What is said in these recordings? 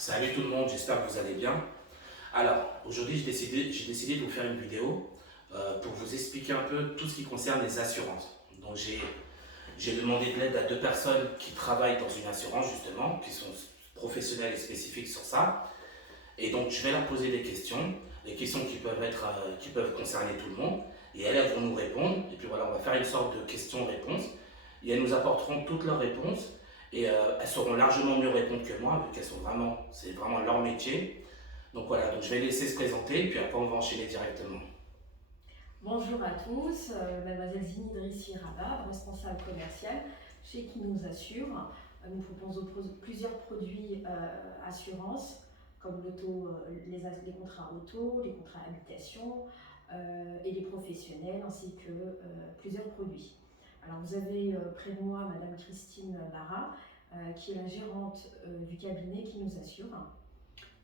Salut tout le monde, j'espère que vous allez bien. Alors, aujourd'hui, j'ai décidé de vous faire une vidéo pour vous expliquer un peu tout ce qui concerne les assurances. Donc, j'ai demandé de l'aide à deux personnes qui travaillent dans une assurance, justement, qui sont professionnelles et spécifiques sur ça. Et donc, je vais leur poser des questions qui peuvent concerner tout le monde. Et elles vont nous répondre. Et puis voilà, on va faire une sorte de questions-réponses. Et elles nous apporteront toutes leurs réponses. Et elles sauront largement mieux répondre que moi, vu c'est vraiment leur métier. Donc voilà, donc je vais laisser se présenter, puis après on va enchaîner directement. Bonjour à tous, mademoiselle Zini Drissi Rabab, responsable commerciale chez Qui nous assure. Nous proposons plusieurs produits assurance, comme les contrats auto, les contrats habitation et les professionnels, ainsi que plusieurs produits. Alors vous avez près de moi madame Christine Lara, qui est la gérante du cabinet Qui nous assure.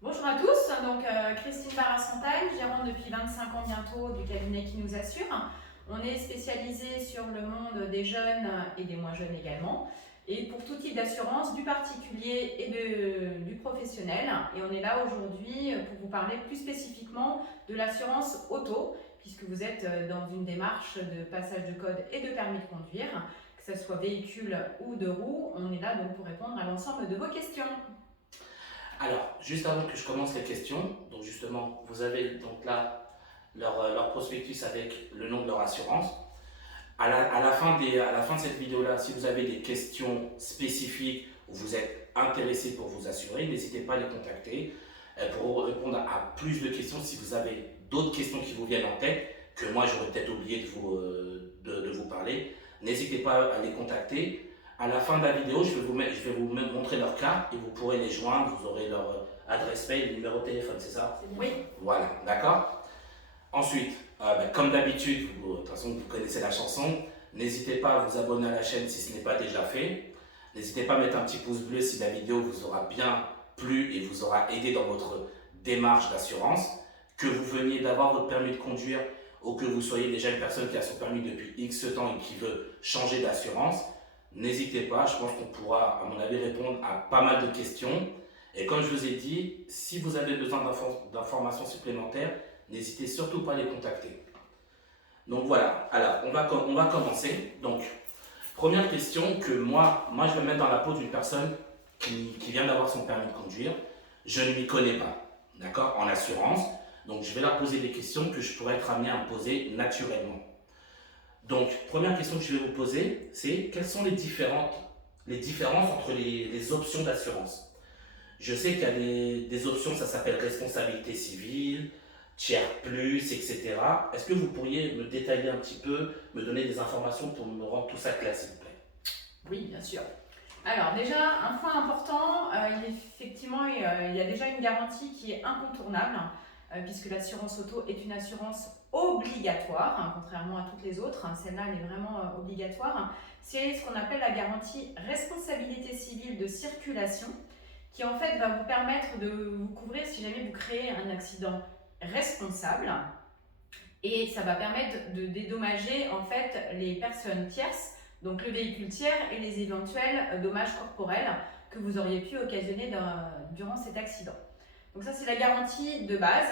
Bonjour à tous, donc Christine Barra-Santagne, gérante depuis 25 ans bientôt du cabinet Qui nous assure. On est spécialisé sur le monde des jeunes et des moins jeunes également, et pour tout type d'assurance, du particulier et du professionnel. Et on est là aujourd'hui pour vous parler plus spécifiquement de l'assurance auto, puisque vous êtes dans une démarche de passage de code et de permis de conduire, que ce soit véhicule ou deux roues. On est là donc pour répondre à l'ensemble de vos questions. Alors, juste avant que je commence les questions, donc justement, vous avez donc là leur prospectus avec le nom de leur assurance. À la fin de cette vidéo-là, si vous avez des questions spécifiques ou vous êtes intéressé pour vous assurer, n'hésitez pas à les contacter. Elles pourront répondre à plus de questions si vous avez d'autres questions qui vous viennent en tête, que moi j'aurais peut-être oublié de vous parler. N'hésitez pas à les contacter. À la fin de la vidéo, je vais vous montrer leur carte et vous pourrez les joindre. Vous aurez leur adresse mail, numéro de téléphone, c'est ça? Oui. Voilà, d'accord. Ensuite, comme d'habitude, de toute façon vous connaissez la chanson, n'hésitez pas à vous abonner à la chaîne si ce n'est pas déjà fait. N'hésitez pas à mettre un petit pouce bleu si la vidéo vous aura bien plu et vous aura aidé dans votre démarche d'assurance. Que vous veniez d'avoir votre permis de conduire ou que vous soyez déjà une personne qui a son permis depuis X temps et qui veut changer d'assurance, n'hésitez pas, je pense qu'on pourra, à mon avis, répondre à pas mal de questions. Et comme je vous ai dit, si vous avez besoin d'informations supplémentaires, n'hésitez surtout pas à les contacter. Donc voilà, alors on va commencer. Donc, première question que moi je vais me mettre dans la peau d'une personne qui vient d'avoir son permis de conduire. Je ne m'y connais pas, d'accord, en assurance. Donc je vais leur poser des questions que je pourrais être amené à me poser naturellement. Donc, première question que je vais vous poser, c'est quelles sont les différences entre les options d'assurance? Je sais qu'il y a des options, ça s'appelle responsabilité civile, tiers plus, etc. Est-ce que vous pourriez me détailler un petit peu, me donner des informations pour me rendre tout ça clair, s'il vous plaît? Oui, bien sûr. Alors déjà, un point important, effectivement, il y a déjà une garantie qui est incontournable, puisque l'assurance auto est une assurance obligatoire, contrairement à toutes les autres. Celle-là, elle est vraiment obligatoire. C'est ce qu'on appelle la garantie responsabilité civile de circulation, qui en fait va vous permettre de vous couvrir si jamais vous créez un accident responsable. Et ça va permettre de dédommager en fait les personnes tierces, donc le véhicule tiers et les éventuels dommages corporels que vous auriez pu occasionner durant cet accident. Donc ça, c'est la garantie de base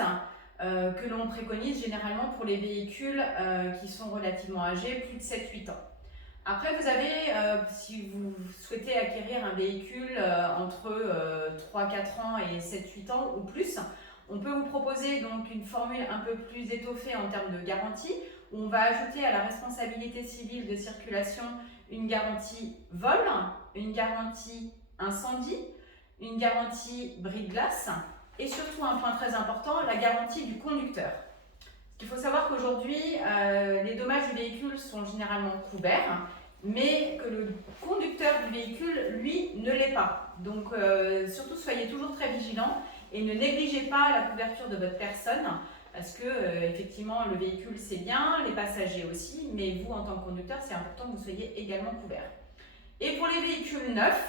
que l'on préconise généralement pour les véhicules qui sont relativement âgés, plus de 7-8 ans. Après, vous avez, si vous souhaitez acquérir un véhicule entre 3-4 ans et 7-8 ans ou plus, on peut vous proposer donc une formule un peu plus étoffée en termes de garantie, où on va ajouter à la responsabilité civile de circulation une garantie vol, une garantie incendie, une garantie brise-glace et surtout un point très important, la garantie du conducteur. Il faut savoir qu'aujourd'hui, les dommages du véhicule sont généralement couverts, mais que le conducteur du véhicule, lui, ne l'est pas. Donc surtout, soyez toujours très vigilants et ne négligez pas la couverture de votre personne, parce que effectivement, le véhicule c'est bien, les passagers aussi, mais vous en tant que conducteur, c'est important que vous soyez également couvert. Et pour les véhicules neufs,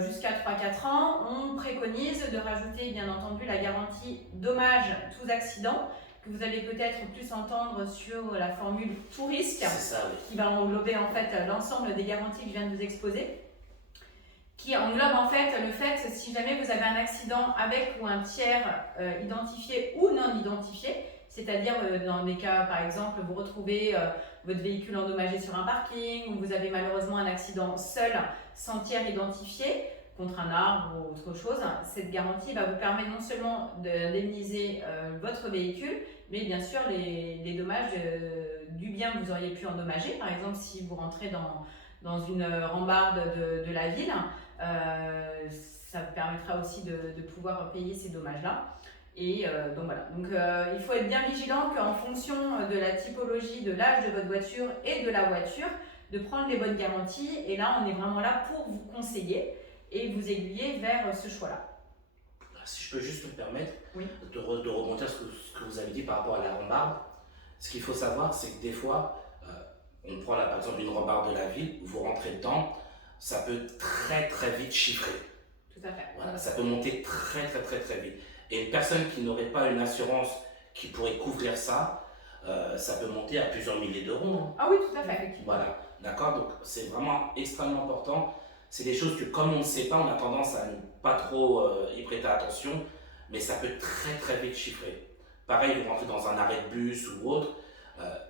jusqu'à 3-4 ans, on préconise de rajouter bien entendu la garantie dommages tous accidents, que vous allez peut-être plus entendre sur la formule tout risque, C'est ça, oui. qui va englober en fait l'ensemble des garanties que je viens de vous exposer, qui englobe en fait le fait si jamais vous avez un accident avec ou un tiers identifié ou non identifié, c'est-à-dire dans des cas par exemple vous retrouvez votre véhicule endommagé sur un parking ou vous avez malheureusement un accident seul sans tiers identifié contre un arbre ou autre chose, cette garantie va vous permettre non seulement d'indemniser votre véhicule, mais bien sûr les dommages du bien que vous auriez pu endommager. Par exemple, si vous rentrez dans une rambarde de la ville, ça vous permettra aussi de pouvoir payer ces dommages-là. Et donc voilà, donc il faut être bien vigilant qu'en fonction de la typologie, de l'âge de votre voiture et de la voiture, de prendre les bonnes garanties. Et là, on est vraiment là pour vous conseiller et vous aiguiller vers ce choix-là. Si je peux juste me permettre oui. de rebondir sur ce que vous avez dit par rapport à la rambarde, ce qu'il faut savoir, c'est que des fois, on prend là, par exemple une rambarde de la ville, vous rentrez dedans, ça peut très très vite chiffrer. Tout à fait. Voilà, ça peut monter très vite. Et une personne qui n'aurait pas une assurance qui pourrait couvrir ça, ça peut monter à plusieurs milliers d'euros. Hein. Ah oui, tout à fait. Voilà, d'accord. Donc c'est vraiment extrêmement important. C'est des choses que comme on ne sait pas, on a tendance à ne pas trop y prêter attention, mais ça peut très vite chiffrer. Pareil, vous rentrez dans un arrêt de bus ou autre,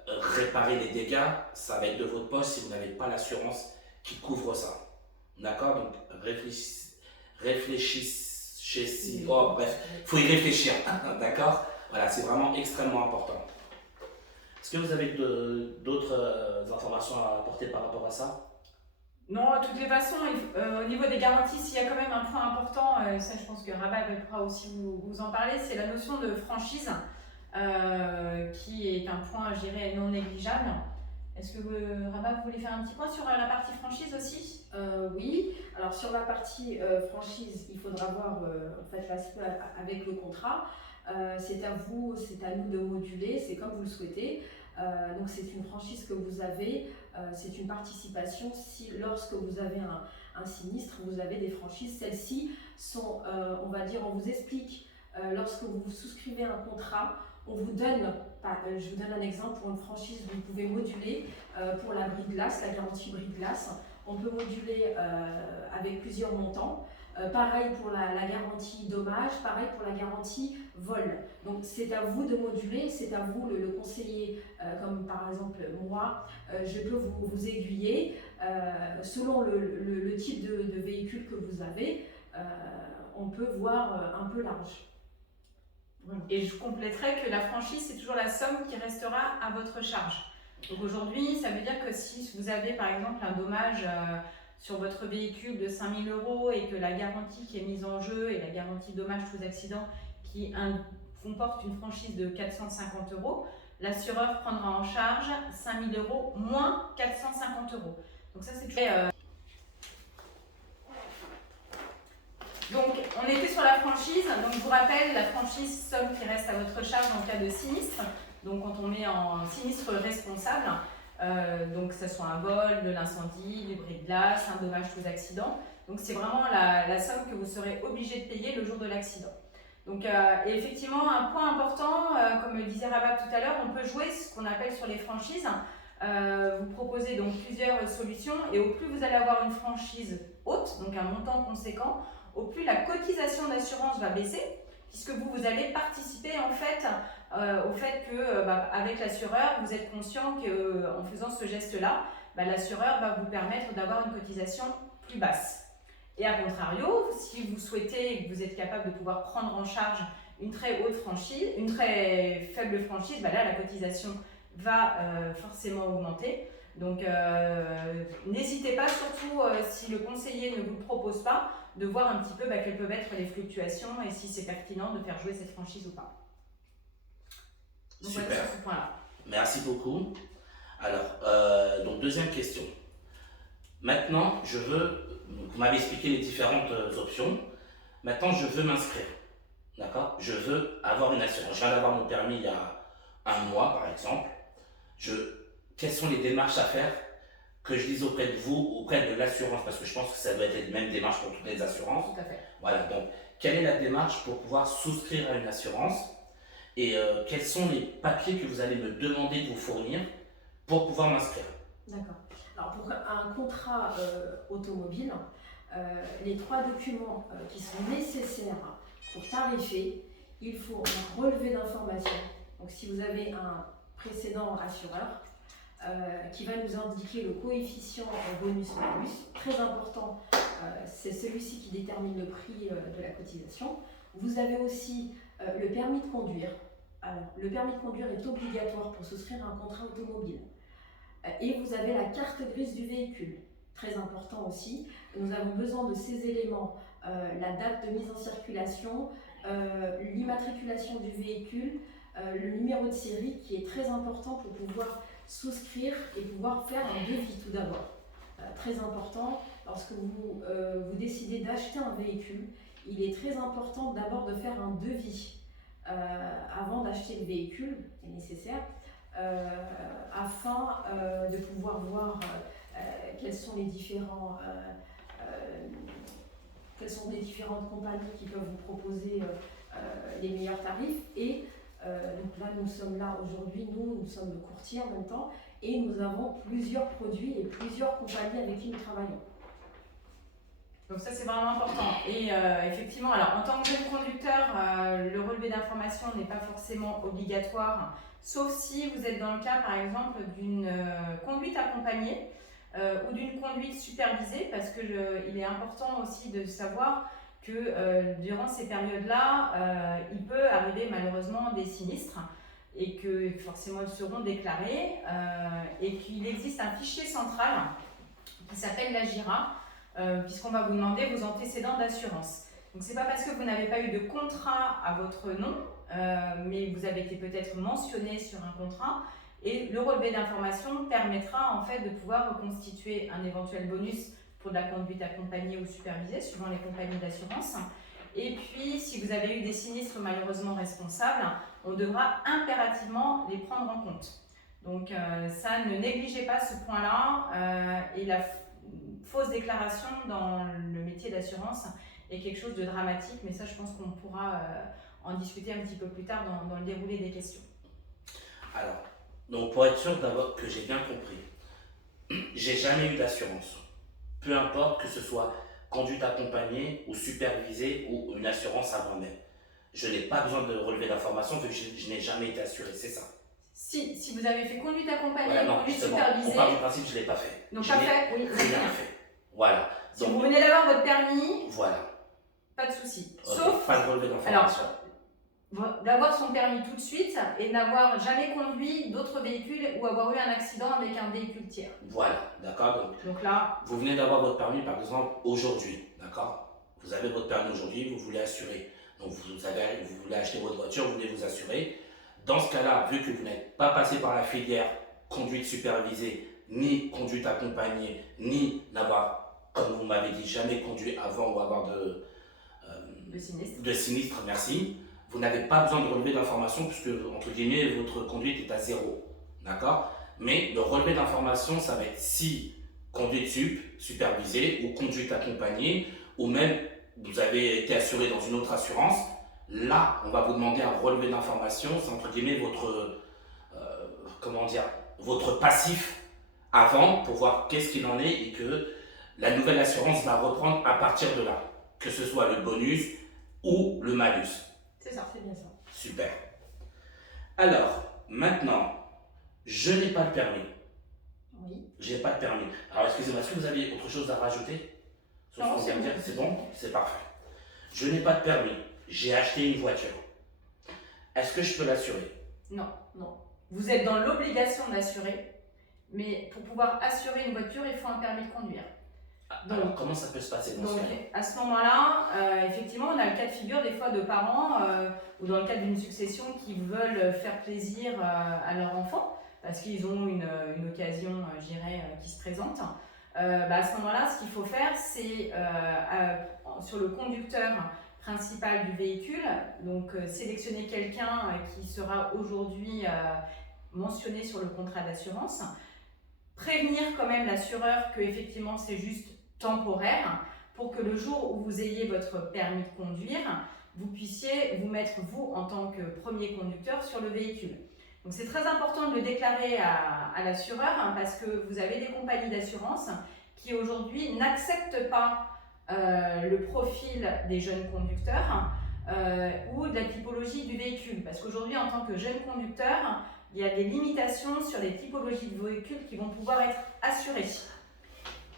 réparer les dégâts, ça va être de votre poche si vous n'avez pas l'assurance qui couvre ça. D'accord. Donc réfléchissez. Oh, bref, il faut y réfléchir. D'accord. Voilà, c'est vraiment extrêmement important. Est-ce que vous avez d'autres informations à apporter par rapport à ça? Non, de toutes les façons, au niveau des garanties, s'il y a quand même un point important, ça je pense que Rabat pourra aussi vous en parler, c'est la notion de franchise, qui est un point, je dirais, non négligeable. Est-ce que Rabat, vous voulez faire un petit point sur la partie franchise aussi? Oui, alors sur la partie franchise, il faudra voir en fait, l'aspect avec le contrat. C'est à vous, c'est à nous de moduler, c'est comme vous le souhaitez. Donc c'est une franchise que vous avez, c'est une participation. Si lorsque vous avez un sinistre, vous avez des franchises. Celles-ci sont, on va dire, on vous explique lorsque vous souscrivez un contrat, on vous donne, je vous donne un exemple pour une franchise, vous pouvez moduler pour la brise-glace, la garantie brise-glace. On peut moduler avec plusieurs montants. Pareil pour la garantie dommage, pareil pour la garantie vol. Donc c'est à vous de moduler, c'est à vous le conseiller, comme par exemple moi, je peux vous aiguiller selon le type de véhicule que vous avez, on peut voir un peu large. Voilà. Et je compléterai que la franchise, c'est toujours la somme qui restera à votre charge. Donc aujourd'hui, ça veut dire que si vous avez par exemple un dommage sur votre véhicule de 5 000 € et que la garantie qui est mise en jeu et la garantie dommage tous accidents qui comporte une franchise de 450 €, l'assureur prendra en charge 5 000 € moins 450 €. Donc ça c'est très... Donc on était sur la franchise, donc je vous rappelle la franchise somme qui reste à votre charge en cas de sinistre. Donc quand on est en sinistre responsable, donc que ce soit un vol, de l'incendie, du brise-glace, un dommage tous accidents. Donc c'est vraiment la somme que vous serez obligé de payer le jour de l'accident. Donc et effectivement un point important, comme le disait Rabat tout à l'heure, on peut jouer ce qu'on appelle sur les franchises. Vous proposez donc plusieurs solutions et au plus vous allez avoir une franchise haute, donc un montant conséquent, au plus la cotisation d'assurance va baisser, puisque vous allez participer en fait au fait que avec l'assureur, vous êtes conscient qu'en faisant ce geste-là, l'assureur va vous permettre d'avoir une cotisation plus basse. Et à contrario, si vous souhaitez et que vous êtes capable de pouvoir prendre en charge une très haute franchise, une très faible franchise, là la cotisation va forcément augmenter. Donc n'hésitez pas, surtout si le conseiller ne vous le propose pas, de voir un petit peu quelles peuvent être les fluctuations et si c'est pertinent de faire jouer cette franchise ou pas. Donc, super. Voilà, sur ce point-là. Merci beaucoup. Alors, donc deuxième question. Maintenant, vous m'avez expliqué les différentes options. Maintenant, je veux m'inscrire. D'accord? Je veux avoir une assurance. Je viens d'avoir mon permis il y a un mois, par exemple. Quelles sont les démarches à faire que je dise auprès de vous, auprès de l'assurance, parce que je pense que ça doit être les mêmes démarches pour toutes les assurances. Tout à fait. Voilà, donc quelle est la démarche pour pouvoir souscrire à une assurance et quels sont les papiers que vous allez me demander de vous fournir pour pouvoir m'inscrire? D'accord. Alors pour un contrat automobile, les 3 documents qui sont nécessaires pour tarifer. Il faut un relevé d'information. Donc si vous avez un précédent assureur qui va nous indiquer le coefficient bonus-malus, très important, c'est celui-ci qui détermine le prix de la cotisation. Vous avez aussi le permis de conduire. Alors, le permis de conduire est obligatoire pour souscrire un contrat automobile. Et vous avez la carte grise du véhicule, très important aussi. Nous avons besoin de ces éléments, la date de mise en circulation, l'immatriculation du véhicule, le numéro de série qui est très important pour pouvoir souscrire et pouvoir faire un devis tout d'abord. Très important, lorsque vous décidez d'acheter un véhicule, il est très important d'abord de faire un devis avant d'acheter le véhicule, c'est nécessaire, afin de pouvoir voir quelles sont les différentes compagnies qui peuvent vous proposer les meilleurs tarifs. Et donc là, nous sommes là aujourd'hui, nous sommes courtiers en même temps, et nous avons plusieurs produits et plusieurs compagnies avec qui nous travaillons. Donc ça, c'est vraiment important. Et effectivement, alors en tant que jeune conducteur, le relevé d'information n'est pas forcément obligatoire, sauf si vous êtes dans le cas, par exemple, d'une conduite accompagnée ou d'une conduite supervisée, parce qu'il est important aussi de savoir que durant ces périodes-là, il peut arriver malheureusement des sinistres et que forcément ils seront déclarés et qu'il existe un fichier central qui s'appelle la GIRA, puisqu'on va vous demander vos antécédents d'assurance. Donc c'est pas parce que vous n'avez pas eu de contrat à votre nom, mais vous avez été peut-être mentionné sur un contrat, et le relevé d'information permettra en fait de pouvoir reconstituer un éventuel bonus pour de la conduite accompagnée ou supervisée, suivant les compagnies d'assurance. Et puis, si vous avez eu des sinistres malheureusement responsables, on devra impérativement les prendre en compte. Donc ça, ne négligez pas ce point-là, et la fausse déclaration dans le métier d'assurance est quelque chose de dramatique, mais ça, je pense qu'on pourra en discuter un petit peu plus tard dans le déroulé des questions. Alors, donc pour être sûr d'abord que j'ai bien compris, j'ai jamais eu d'assurance. Peu importe que ce soit conduite accompagnée ou supervisée ou une assurance à moi-même. Je n'ai pas besoin de relever d'informations vu que je n'ai jamais été assuré, c'est ça? Si vous avez fait conduite accompagnée, voilà, non, conduite justement, supervisée... on part du principe que je ne l'ai pas fait. Donc pas fait, oui. Rien fait. Voilà. Si vous venez d'avoir votre permis, voilà. Pas de souci. Okay. Sauf... Pas de relevé d'informations. Alors, d'avoir son permis tout de suite et n'avoir jamais conduit d'autres véhicules ou avoir eu un accident avec un véhicule tiers. Voilà, d'accord. Donc là, vous venez d'avoir votre permis par exemple aujourd'hui, d'accord. Vous avez votre permis aujourd'hui, vous voulez assurer. Donc vous voulez acheter votre voiture, vous voulez vous assurer. Dans ce cas-là, vu que vous n'êtes pas passé par la filière conduite supervisée, ni conduite accompagnée, ni n'avoir, comme vous m'avez dit, jamais conduit avant ou avoir de sinistre, merci. Vous n'avez pas besoin de relevé d'informations puisque, entre guillemets, votre conduite est à 0. D'accord? Mais le relevé d'informations, ça va être si conduite supervisée ou conduite accompagnée, ou même vous avez été assuré dans une autre assurance. Là, on va vous demander un relevé d'informations, c'est entre guillemets votre passif avant pour voir qu'est-ce qu'il en est et que la nouvelle assurance va reprendre à partir de là, que ce soit le bonus ou le malus. C'est ça, c'est bien ça. Super. Alors, maintenant, je n'ai pas de permis. Oui. J'ai pas de permis. Alors, excusez-moi, est-ce que vous avez autre chose à rajouter sur ce qu'on vient de dire? C'est bon? C'est parfait. Je n'ai pas de permis. J'ai acheté une voiture. Est-ce que je peux l'assurer? Non, non. Vous êtes dans l'obligation d'assurer, mais pour pouvoir assurer une voiture, il faut un permis de conduire. Donc, alors, comment ça peut se passer dans ce cas? À ce moment-là, effectivement, on a le cas de figure des fois de parents ou dans le cadre d'une succession qui veulent faire plaisir à leur enfant parce qu'ils ont une occasion, je dirais, qui se présente. À ce moment-là, ce qu'il faut faire, c'est sur le conducteur principal du véhicule, donc sélectionner quelqu'un qui sera aujourd'hui mentionné sur le contrat d'assurance, prévenir quand même l'assureur que effectivement c'est juste temporaire pour que le jour où vous ayez votre permis de conduire, vous puissiez vous mettre vous en tant que premier conducteur sur le véhicule. Donc c'est très important de le déclarer à l'assureur parce que vous avez des compagnies d'assurance qui aujourd'hui n'acceptent pas le profil des jeunes conducteurs ou de la typologie du véhicule. Parce qu'aujourd'hui, en tant que jeune conducteur, il y a des limitations sur les typologies de véhicules qui vont pouvoir être assurées.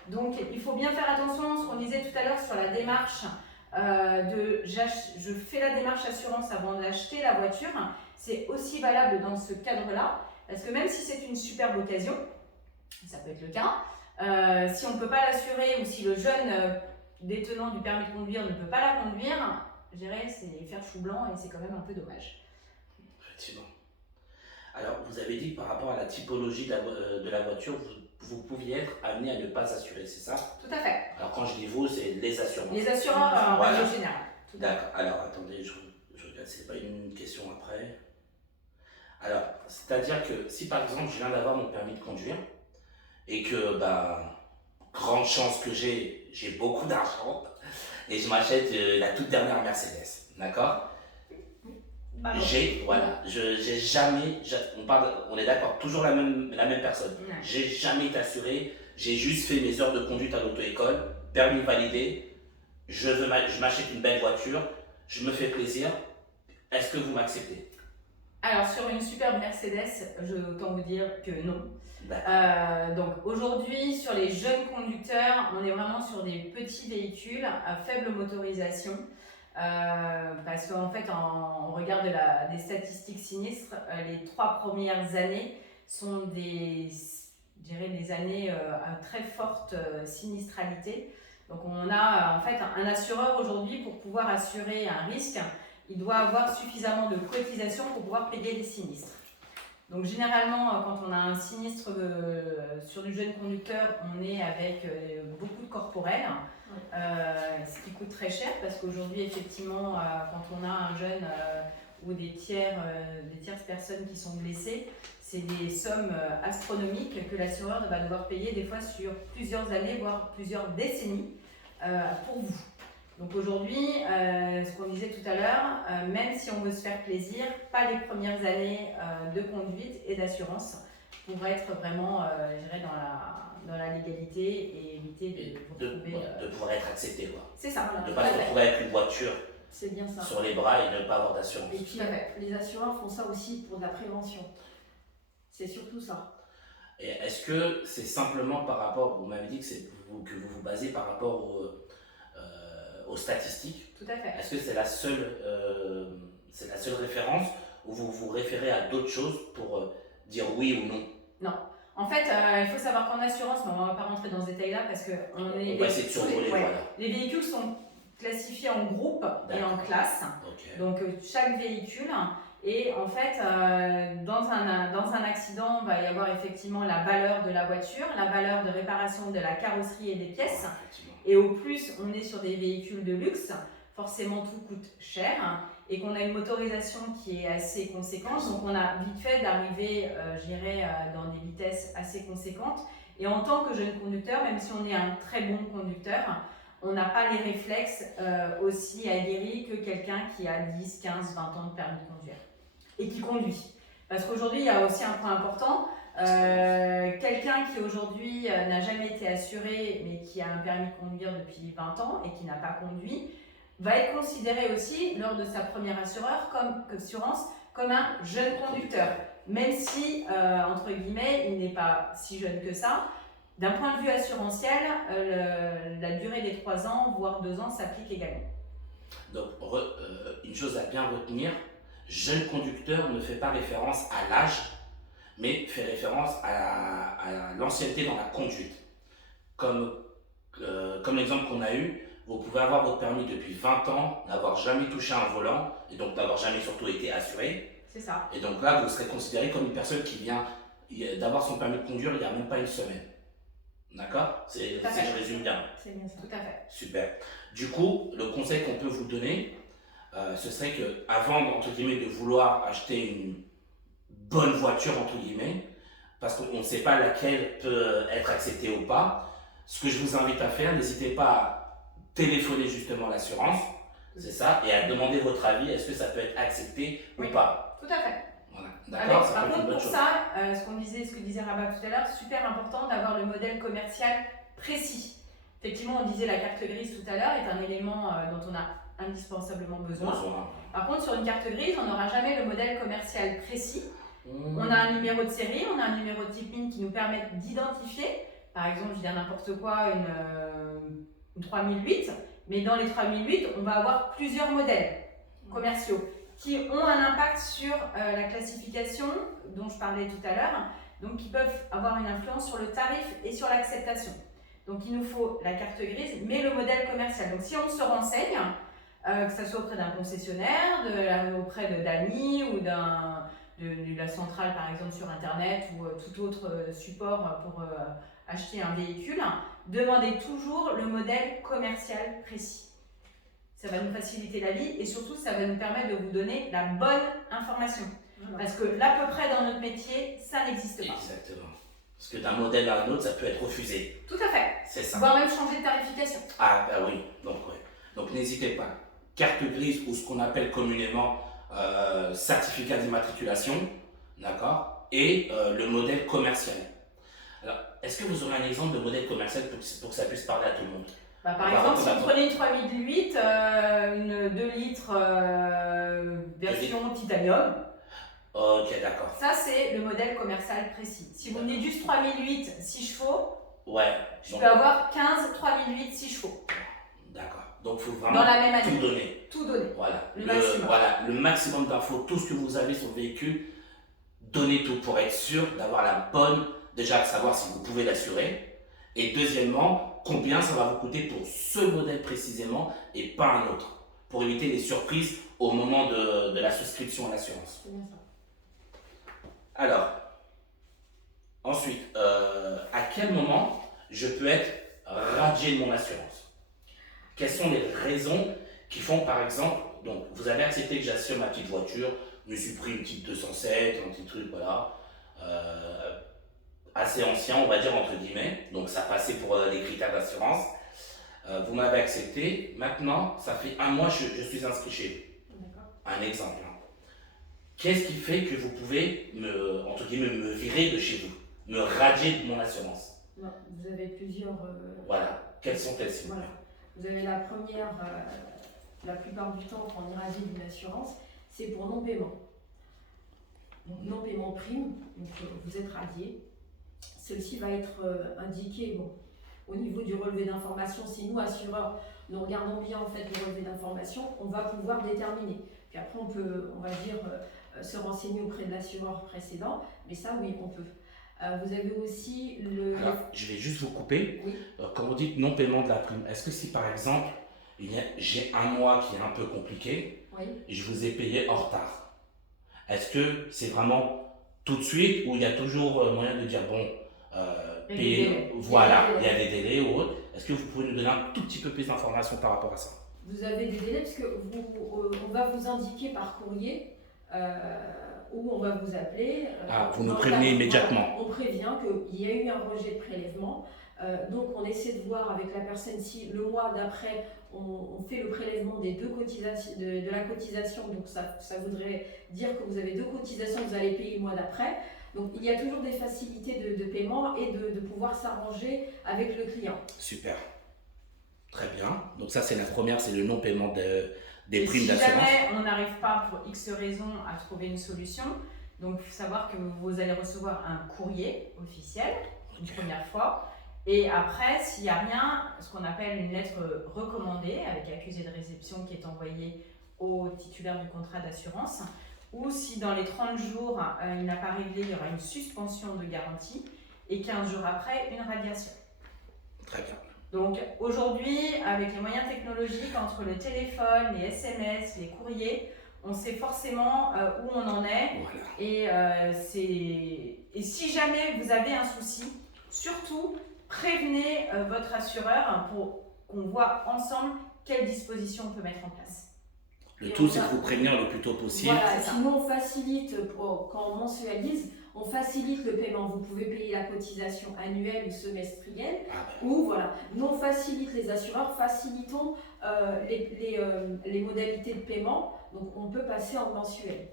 Donc, il faut bien faire attention à ce qu'on disait tout à l'heure sur la démarche je fais la démarche assurance avant d'acheter la voiture. C'est aussi valable dans ce cadre-là, parce que même si c'est une superbe occasion, ça peut être le cas, si on ne peut pas l'assurer ou si le jeune détenant du permis de conduire ne peut pas la conduire, je dirais c'est faire chou blanc et c'est quand même un peu dommage. Effectivement. Alors, vous avez dit que par rapport à la typologie de la voiture, vous pouviez être amené à ne pas assurer, c'est ça? Tout à fait. Alors, quand je dis vous, c'est les assurances. Les assureurs en voilà. règle générale. D'accord. Alors, attendez, je regarde, c'est pas une question après. Alors, c'est-à-dire que si par exemple, je viens d'avoir mon permis de conduire et que, grande chance que j'ai beaucoup d'argent et je m'achète la toute dernière Mercedes, d'accord? J'ai jamais, on est d'accord, toujours la même personne. Ouais. J'ai jamais été assuré, j'ai juste fait mes heures de conduite à l'auto-école, permis validé, je m'achète une belle voiture, je me fais plaisir. Est-ce que vous m'acceptez? Alors, sur une superbe Mercedes, je vais autant vous dire que non. Donc aujourd'hui, sur les jeunes conducteurs, on est vraiment sur des petits véhicules à faible motorisation. Parce qu'en fait, on regarde des statistiques sinistres, les 3 premières années sont des années à très forte sinistralité. Donc on a en fait un assureur aujourd'hui pour pouvoir assurer un risque, il doit avoir suffisamment de cotisations pour pouvoir payer les sinistres. Donc généralement, quand on a un sinistre sur du jeune conducteur, on est avec beaucoup de corporels, ce qui coûte très cher parce qu'aujourd'hui, effectivement, quand on a un jeune ou des tierces personnes qui sont blessées, c'est des sommes astronomiques que l'assureur va devoir payer des fois sur plusieurs années, voire plusieurs décennies pour vous. Donc aujourd'hui, ce qu'on disait tout à l'heure, même si on veut se faire plaisir, pas les premières années de conduite et d'assurance pour être vraiment, je dirais, dans la légalité et éviter de pouvoir être accepté, quoi. C'est ça. De ne pas se retrouver avec une voiture C'est bien ça. sur les bras et ne pas avoir d'assurance. Et puis les assureurs font ça aussi pour de la prévention. C'est surtout ça. Et est-ce que c'est simplement par rapport, vous m'avez dit que vous vous basez par rapport aux statistiques? Tout à fait. Est-ce que c'est la seule référence ou vous vous référez à d'autres choses pour dire oui ou non? Non. En fait, il faut savoir qu'en assurance, mais on ne va pas rentrer dans ce détail-là parce que on va essayer de survoler, voilà. Les véhicules sont classifiés en groupes et en classes. Okay. Donc chaque véhicule. Et en fait, dans un accident, il va y avoir effectivement la valeur de la voiture, la valeur de réparation de la carrosserie et des pièces. Et au plus, on est sur des véhicules de luxe, forcément tout coûte cher et qu'on a une motorisation qui est assez conséquente. Donc on a vite fait d'arriver, dans des vitesses assez conséquentes. Et en tant que jeune conducteur, même si on est un très bon conducteur, on n'a pas les réflexes aussi aguerris que quelqu'un qui a 10, 15, 20 ans de permis de conduire et qui conduit. Parce qu'aujourd'hui, il y a aussi un point important. Quelqu'un qui aujourd'hui n'a jamais été assuré mais qui a un permis de conduire depuis 20 ans et qui n'a pas conduit va être considéré aussi lors de sa première assurance comme un jeune conducteur, même si entre guillemets il n'est pas si jeune que ça. D'un point de vue assurantiel, la durée des 3 ans voire 2 ans s'applique également. Donc une chose à bien retenir, jeune conducteur ne fait pas référence à l'âge, mais fait référence à l'ancienneté dans la conduite. Comme l'exemple qu'on a eu, vous pouvez avoir votre permis depuis 20 ans, n'avoir jamais touché un volant, et donc n'avoir jamais surtout été assuré. C'est ça. Et donc là, vous serez considéré comme une personne qui vient d'avoir son permis de conduire il n'y a même pas une semaine. D'accord? Si je résume bien. C'est bien ça. Tout à fait. Super. Du coup, le conseil qu'on peut vous donner, ce serait qu'avant, entre guillemets, de vouloir acheter une bonne voiture, entre guillemets, parce qu'on ne sait pas laquelle peut être acceptée ou pas, ce que je vous invite à faire, n'hésitez pas à téléphoner justement l'assurance, c'est ça, et à demander votre avis, est-ce que ça peut être accepté ou pas. Tout à fait. Voilà. D'accord, Par contre, pour ça, ce que disait Rabat tout à l'heure, super important d'avoir le modèle commercial précis. Effectivement, on disait la carte grise tout à l'heure est un élément dont on a indispensablement besoin. Par contre, sur une carte grise, on n'aura jamais le modèle commercial précis. On a un numéro de série, on a un numéro de typing qui nous permet d'identifier, par exemple, je dis n'importe quoi, une 3008, mais dans les 3008, on va avoir plusieurs modèles commerciaux qui ont un impact sur la classification dont je parlais tout à l'heure, donc qui peuvent avoir une influence sur le tarif et sur l'acceptation. Donc il nous faut la carte grise, mais le modèle commercial. Donc si on se renseigne, que ce soit auprès d'un concessionnaire, auprès d'Ami ou de la centrale par exemple sur internet ou tout autre support pour acheter un véhicule, demandez toujours le modèle commercial précis. Ça va nous faciliter la vie et surtout ça va nous permettre de vous donner la bonne information. Parce que l'à peu près dans notre métier, ça n'existe pas. Exactement. Parce que d'un modèle à un autre, ça peut être refusé. Tout à fait. C'est ça. Voire même changer de tarification. Ah bah oui, donc n'hésitez pas. Carte grise ou ce qu'on appelle communément certificat d'immatriculation, d'accord, et le modèle commercial. Alors, est-ce que vous aurez un exemple de modèle commercial pour que ça puisse parler à tout le monde? Par exemple, si vous prenez une 3008, une 2 litres version titanium, ok, d'accord. Ça, c'est le modèle commercial précis. Si vous me dites juste 3008, 6 chevaux, je peux avoir 15 3008, 6 chevaux. D'accord. Donc, il faut vraiment dans la même année. tout donner. Tout donner. Voilà. Maximum. Voilà, le maximum d'infos, tout ce que vous avez sur le véhicule, donnez tout pour être sûr d'avoir la bonne, déjà savoir si vous pouvez l'assurer. Et deuxièmement, combien ça va vous coûter pour ce modèle précisément et pas un autre. Pour éviter les surprises au moment de la souscription à l'assurance. C'est bien ça. Alors, ensuite, à quel moment je peux être radié de mon assurance? Quelles sont les raisons qui font, par exemple, donc vous avez accepté que j'assure ma petite voiture, je me suis pris une petite 207, un petit truc, voilà, assez ancien, on va dire, entre guillemets, donc ça passait pour les critères d'assurance. Vous m'avez accepté, maintenant, ça fait un mois que je suis inscrit chez vous. Un exemple. Qu'est-ce qui fait que vous pouvez entre guillemets, me virer de chez vous, me radier de mon assurance? Non, vous avez plusieurs... Voilà, quelles sont-elles? Voilà. Vous avez la première, la plupart du temps, quand on est radié d'une assurance, c'est pour non-paiement. Donc non-paiement prime, donc vous êtes radié. Celle-ci va être indiquée au niveau du relevé d'information. Si nous, assureurs, nous regardons bien en fait le relevé d'information, on va pouvoir déterminer. Puis après, on peut, on va dire, se renseigner auprès de l'assureur précédent, mais ça, oui, on peut. Vous avez aussi le... Alors, je vais juste vous couper. Oui. Quand vous dites non-paiement de la prime, est-ce que si par exemple, j'ai un mois qui est un peu compliqué, oui, et je vous ai payé en retard, est-ce que c'est vraiment tout de suite ou il y a toujours moyen de dire, bon, payer, voilà, il y a des délais ou autre? Est-ce que vous pouvez nous donner un tout petit peu plus d'informations par rapport à ça? Vous avez des délais parce que on va vous indiquer par courrier où on va vous appeler. Vous nous prévenez immédiatement. On prévient qu'il y a eu un rejet de prélèvement. Donc on essaie de voir avec la personne si le mois d'après on fait le prélèvement des deux cotisations, de la cotisation. Donc ça voudrait dire que vous avez deux cotisations que vous allez payer le mois d'après. Donc il y a toujours des facilités de paiement et de pouvoir s'arranger avec le client. Super. Très bien. Donc ça, c'est la première, c'est le non-paiement des primes d'assurance. Si jamais on n'arrive pas pour X raisons à trouver une solution, donc il faut savoir que vous allez recevoir un courrier officiel une première fois. Et après, s'il n'y a rien, ce qu'on appelle une lettre recommandée avec accusé de réception qui est envoyée au titulaire du contrat d'assurance, ou si dans les 30 jours il n'a pas réglé, il y aura une suspension de garantie et 15 jours après, une radiation. Très bien. Donc aujourd'hui, avec les moyens technologiques, entre le téléphone, les SMS, les courriers, on sait forcément où on en est. Voilà. Et si jamais vous avez un souci, surtout prévenez votre assureur pour qu'on voit ensemble quelles dispositions on peut mettre en place. Le tout, c'est de vous prévenir le plus tôt possible. Voilà, sinon on facilite, quand on mensualise, on facilite le paiement. Vous pouvez payer la cotisation annuelle ou semestrielle, ou voilà. Nous on facilite les assureurs, facilitons les modalités de paiement, donc on peut passer en mensuel.